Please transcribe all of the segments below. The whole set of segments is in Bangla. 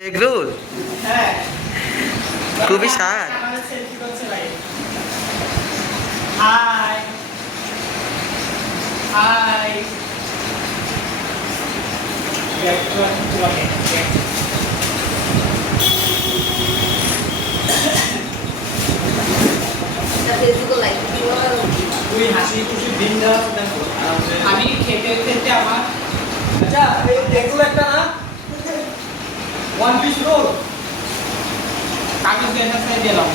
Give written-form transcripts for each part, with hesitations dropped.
এগরোল হ্যাঁ খুবই স্বাদ। আমাদের সেলফি করছে ভাই। হাই হাই তুই হাসি খুশি দিন যাওয়া দেখো আমি খেতে খেতে আমার আচ্ছা এগুলো একটা না ওয়ান পিস রোল কাগজ দিয়ে সাথে দিলাম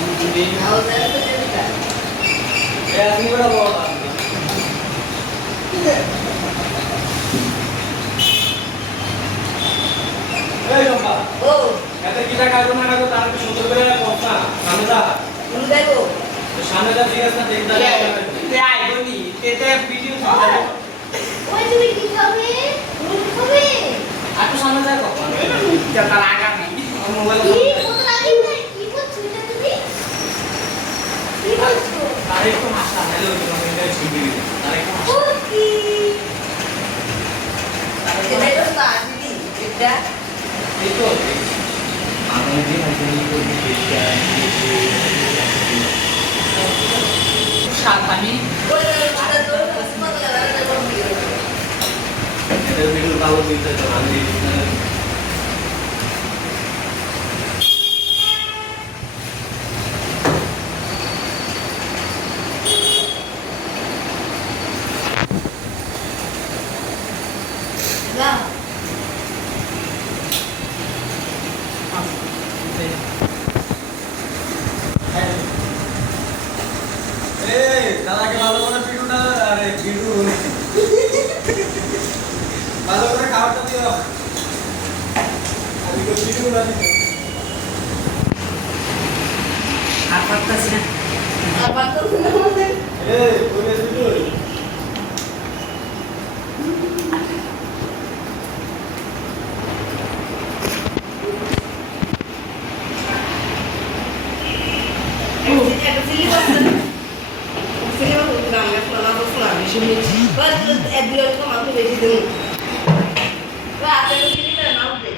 আপনি বড় বড় এই লম্বা ও এত কিটা কাজ না কাজ তার কি সুন্দর করে পড়তা সামনে যা তুমি দেখো সামনে যা ঠিক আছে দেখ দা তে আই বলি তেতে ভিডিও ছাড়া ওই তুমি কি খাবে রুটি খাবে আর তো সামনে যা কখন এটা লাগা নেই মোবাইল কি কত লাগে না কি করছো এটা তুমি কি করছো আরে একটু হাসা হ্যালো তোমাকে এটা ছিবি আরে একটু হাসা ওকে এটা তো তাড়াতাড়ি এটা এই তো আমি যে হাসি করতে দেখতে শান্তানি ওই আরে তো কসমত লাগা না কোন ভিডিও এটা ভিডিও ভালো দিতে তো আমি না এই দাদাকে ভালো করে পিটুটা আরে পিটু ভালো করে খাবারটা দিও আমি তো পিটু না দিও আর পারতাছ না আবার তো না আমাদের এই কইলে পিটু এটা ফিলি করতে ফিলি করতে না আমি ফোন না ফোন আমি শুনি বাস এক দিন তো মাত্র বেশি দিন বা আতে ফিলি না নাও দে